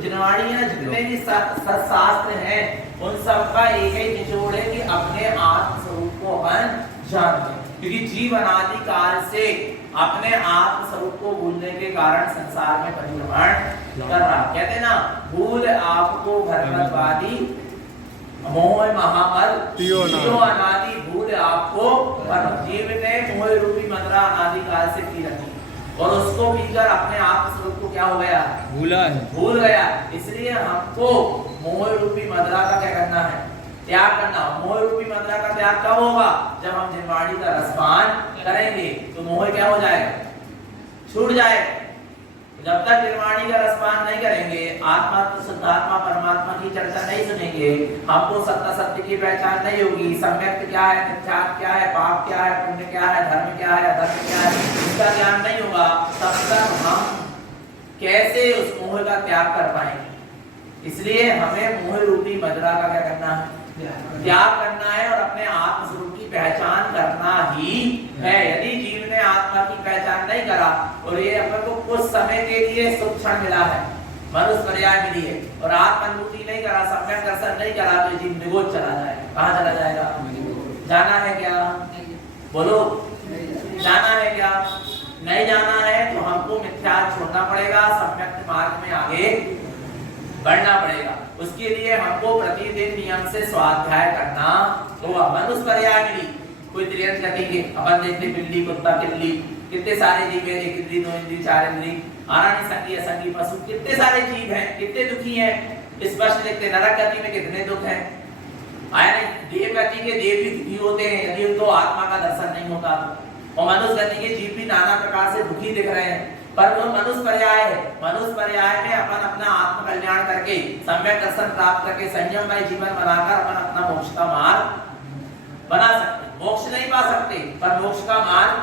जिनवाणी है ना, जितने भी शास्त्र हैं उन सब का एक ही निचोड़ है कि अपने आत्म स्वरूप को अपन जान लें, क्योंकि जीव अनादि काल से अपने आत्म स्वरूप को भूलने के कारण संसार में परिभ्रमण कर रहा। कहते ना, भूल आपको भरमवादी मोह महामल तियो अनादि भूल आपको परम। जीव ने मोह रूपी मदरा अनादि काल से पी रखी और उसको पीकर अपने आत्म स्वरूप को क्या हो गया, भूल गया। इसलिए हमको मोह रूपी मदरा का क्या करना है, त्याग करना। मोह रूपी मदरा का त्याग कब होगा, जब हम जिनवाणी का रसपान करेंगे तो मोह क्या हो जाएगा, छूट जाएगा। जब तक निर्वाणी का रसपान नहीं करेंगे, आत्मा तो शुद्धात्मा परमात्मा की चर्चा नहीं सुनेंगे, हमको सत्ता सत्य की पहचान नहीं होगी, सम्यक क्या है, मिथ्यात्व क्या है, पाप क्या है, पुण्य क्या है, धर्म क्या है, अधर्म क्या है, इसका ज्ञान नहीं होगा, तब तक हम कैसे उस मोह का त्याग कर पाएंगे। इसलिए हमें मोह रूपी मदरा का क्या करना है, त्याग करना है और अपने आत्म स्वरूप की पहचान करना ही है। यदि जीव ने आत्मा की पहचान नहीं करा और ये अपन को कुछ समय के लिए सुख क्षण मिला है, मनुष्य पर्याय मिली है, और आत्मानुभूति नहीं करा, सम्यक दर्शन नहीं करा, तो जीव निगोच चला जाएगा। कहाँ चला जाएगा, जाना है क्या, बोलो, जाना है क्या, नहीं जाना है तो हमको मिथ्या छोड़ना पड़ेगा, सम्यक मार्ग में आगे बढ़ना पड़ेगा। उसके लिए हमको प्रतिदिन नियम से स्वाध्याय करना होगा। मनुष्य पर्याय मिली, कोई त्रियंत गति के अपन देखते, बिल्ली, कुत्ता, बिल्ली, कितने सारे जीव हैं, एक इंद्री, दो इंद्री, चार इंद्री, आरानी संगी असंगी पशु, कितने सारे जीव हैं, कितने दुखी हैं। स्पष्ट देखते नरक गति में कितने दुख हैं, आया नहीं। देव गति के देव भी दुखी होते हैं यदि उनको आत्मा का दर्शन नहीं होता, और मनुष्य गति के जीव भी नाना प्रकार से दुखी दिख रहे हैं, पर वो मनुष्य पर्याय है। मनुष्य पर्याय में अपन अपना आत्म कल्याण करके, सम्यक दर्शन प्राप्त करके, संयममय जीवन बनाकर अपन अपना मोक्ष का मार्ग बना सकते। मोक्ष नहीं पा सकते पर मोक्ष का मार्ग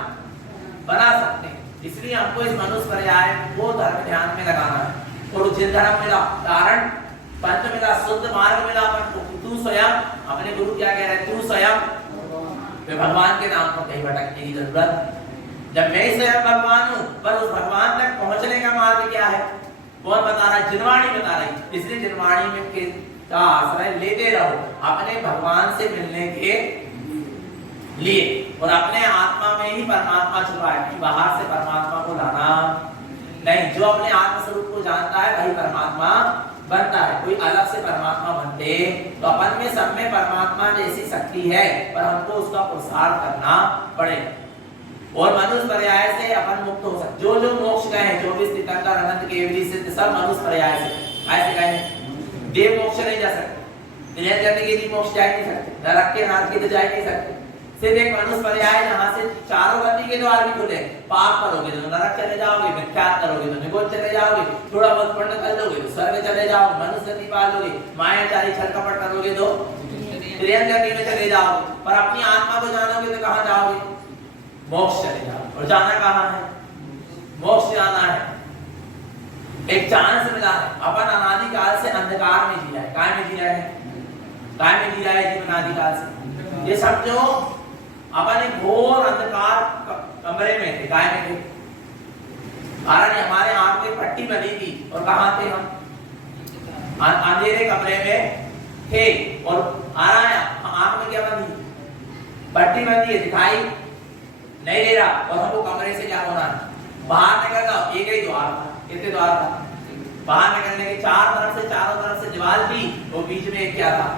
बना सकते। इसलिए हमको इस मनुष्य पर्याय को धर्म ध्यान में लगाना है। और जिन धर्म मिला, कारण पंच मिला, शुद्ध मार्ग मिला अपन को। तू स्वयं, अपने गुरु क्या कह रहे हैं, तू स्वयं भगवान के नाम पर कहीं भटकने की जरूरत। जब मैं स्वयं भगवान हूँ, पर उस भगवान तक पहुंचने का मार्ग क्या है, कौन बता रहा है, जिनवाणी बता रही। इसलिए जिनवाणी में का आश्रय लेते रहो अपने भगवान से मिलने के लिए, और अपने आत्मा में ही परमात्मा छुपा है, बाहर से परमात्मा को लाना नहीं। जो अपने आत्म स्वरूप को जानता है वही परमात्मा बनता है। कोई अलग से परमात्मा बनते तो अपन में सब में परमात्मा जैसी शक्ति है, पर हमको उसका पुरुषार्थ करना पड़ेगा। और मनुष्य पर्याय से अपन मुक्त हो सकते। जो जो मोक्ष गए हैं, 24 तीर्थंकर, अनंत केवली सिद्ध, सब मनुष्य पर्याय से ऐसे गए। देव मोक्ष नहीं जा सकते, त्रियंत गति के लिए मोक्ष जा नहीं सकते, नरक के नाथ के तो जा नहीं सकते। सिर्फ एक मनुष्य पर्याय जहाँ से चारों गति के द्वार भी खुले। पाप करोगे तो नरक चले जाओगे, मिथ्यात्व करोगे तो निगोच चले जाओगे, थोड़ा बहुत पुण्य कर लोगे तो स्वर्ग चले जाओगे, मनुष्य गति पालोगे, मायाचारी छल कपट करोगे तो त्रियंत गति में चले जाओगे। पर अपनी आत्मा को जानोगे तो कहाँ जाओगे, मोक्ष चले जाओ। और जाना कहाँ है, मोक्ष जाना है। एक चांस मिला है, अपन अनादि काल से अंधकार में जी रहा है। काय में जी रहा है, काय में जी रहा है जीवन अनादि काल से। ये सब जो अपन एक घोर अंधकार कमरे में थे, काय में थे, कारण हमारे आंख में पट्टी बनी थी। और कहाँ थे हम, अंधेरे कमरे में थे। और आंख में क्या बनी, पट्टी बनी है, दिखाई नहीं दे रहा। और हमको कमरे से क्या होना है, बाहर निकलना। एक ही द्वार था, कितने द्वार था, बाहर निकलने के चारों तरफ से दीवार थी, वो बीच में एक क्या था,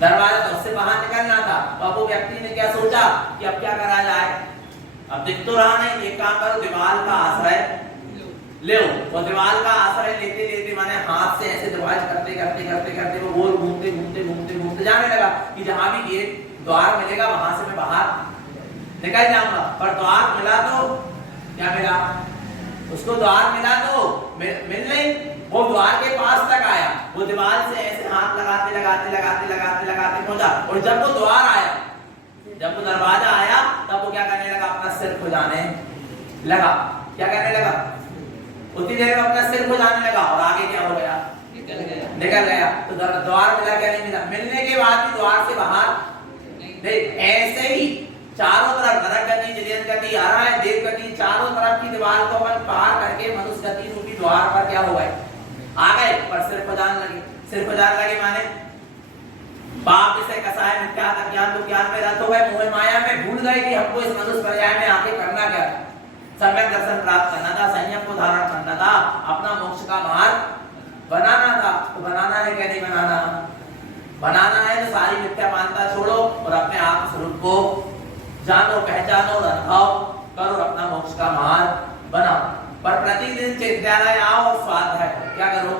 दरवाजा था, उससे बाहर निकलना था। तो वो व्यक्ति ने क्या सोचा कि अब क्या करा जाए, अब दिख तो रहा नहीं, एक काम करो, दीवार का आश्रय ले। वो दीवार का आश्रय लेते लेते माने हाथ से ऐसे दरवाज करते करते करते करते वो गोल घूमते घूमते घूमते घूमते जाने लगा कि जहां भी गेट द्वार मिलेगा वहां से मैं बाहर निकल जाऊंगा। पर द्वार मिला तो क्या मिला, उसको द्वार मिला तो मिल नहीं, वो द्वार के पास तक आया, वो दीवार से ऐसे हाथ लगाते लगाते लगाते लगाते लगाते पहुंचा। और जब वो द्वार आया, जब वो दरवाजा आया, तब वो क्या करने लगा, अपना सिर खुजाने लगा। क्या करने लगा, उतनी देर में अपना सिर खुजाने लगा। और आगे क्या हो गया, निकल गया। तो द्वार मिला क्या, नहीं मिला। मिलने के बाद भी द्वार से बाहर नहीं। ऐसे ही चारों तरफ नरक गति, त्रियंत गति, आराय देव गति, चारों तरफ की दीवार को अपन पार करके मनुष्य गति रूपी द्वार पर क्या हुआ है, आ गए पर सिर को जान लगे, सिर को जान लगे माने पाप इसे कसाय मिथ्या ज्ञान तो ज्ञान में रत हो गए, मोह माया में भूल गए कि हमको इस मनुष्य पर्याय में आके करना क्या था। सम्यक दर्शन प्राप्त करना था, संयम को धारण करना था, अपना मोक्ष का मार्ग बनाना था। तो बनाना है क्या नहीं बनाना? बनाना है तो सारी मिथ्या मानता छोड़ो और अपने आत्म स्वरूप को जानो, पहचानो, अनुभव करो, अपना मोक्ष का मार्ग बनाओ। पर प्रतिदिन विद्यालय आओ और स्वाध्याय क्या करो?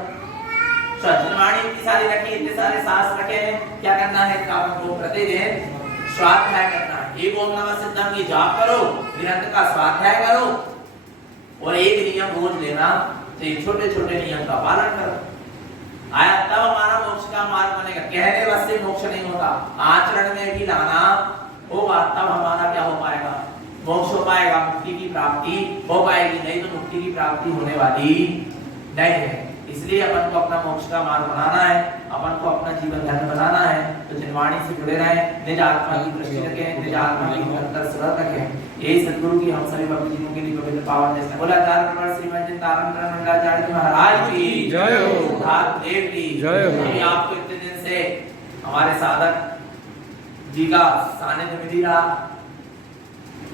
स्वजनवाणी इतनी सारी रखी, इतने सारे शास्त्र रखे हैं, क्या करना है? काम को प्रतिदिन स्वाध्याय करना है। एक ओम नमः सिद्धम की जाप करो, निरंतर का स्वाध्याय करो और एक नियम रोज लेना, तो छोटे छोटे नियम का पालन करो। आया तब हमारा मोक्ष का मार्ग बनेगा। कहने बस से मोक्ष नहीं होता, आचरण में भी लाना होगा, तब हमारा क्या हो पाएगा? मोक्ष हो पाएगा, मुक्ति की प्राप्ति हो पाएगी। नहीं तो मुक्ति की प्राप्ति होने वाली नहीं है। इसलिए अपन को अपना मोक्ष का मार्ग बनाना है, अपन को अपना जीवन धर्म बनाना है। तो जिनवाणी से जुड़े रहें, निज आत्मा की दृष्टि रखें, निज आत्मा की अंतर सरल रखें। यही सद्गुरु की हम सभी भक्त जीवों के लिए पवित्र पावन जैसे बोला चार श्रीमद तारक मंगलाचार्य महाराज की जय हो, देव की जय हो। आपको इतने दिन से हमारे साधक जी का सानिध्य मिल रहा,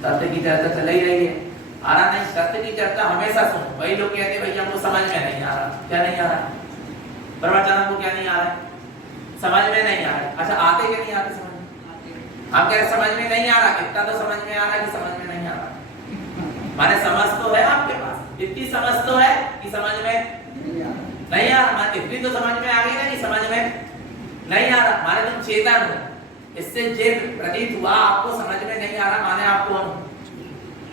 तत्व की चर्चा चल ही रही है। आ रहा नहीं, तत्व की चर्चा हमेशा सुनो। वही लोग कहते हैं भैया हमको समझ में नहीं आ रहा। क्या नहीं आ रहा? प्रवचन हमको क्या नहीं आ रहा है? समझ में नहीं आ रहा। अच्छा आते क्या नहीं आते समझ में? हम कह रहे समझ में नहीं आ रहा, कितना तो समझ में आ रहा है कि समझ में नहीं आ रहा। माने समझ तो है आपके पास, इतनी समझ तो है कि समझ में नहीं आ रहा। माने इतनी तो समझ में आ गई ना कि समझ में नहीं आ रहा। माने तुम चेतन हो, इससे जे प्रतीत हुआ आपको समझ में नहीं आ रहा, माने आपको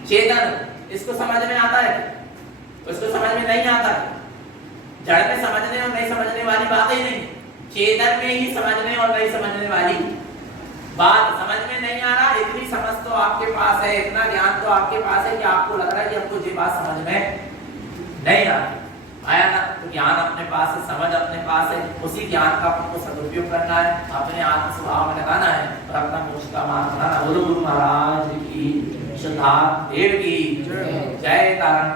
चेतन, इसको समझ में आता है, उसको समझ में नहीं आता। जड़ में समझने और नहीं समझने वाली बात ही नहीं, चेतन में ही समझने और नहीं समझने वाली बात। समझ में नहीं आ रहा, इतनी समझ तो आपके पास है, इतना ज्ञान तो आपके पास है कि आपको लग रहा है कि हमको ये बात समझ में नहीं आ रही। आया ना? तो ज्ञान अपने पास है, समझ अपने पास है, उसी ज्ञान का आपको सदुपयोग करना है, अपने आत्म स्वभाव में लगाना है और अपना मोक्ष का मार्ग बनाना। बोलो गुरु महाराज की, श्रद्धा देव की जय। तारण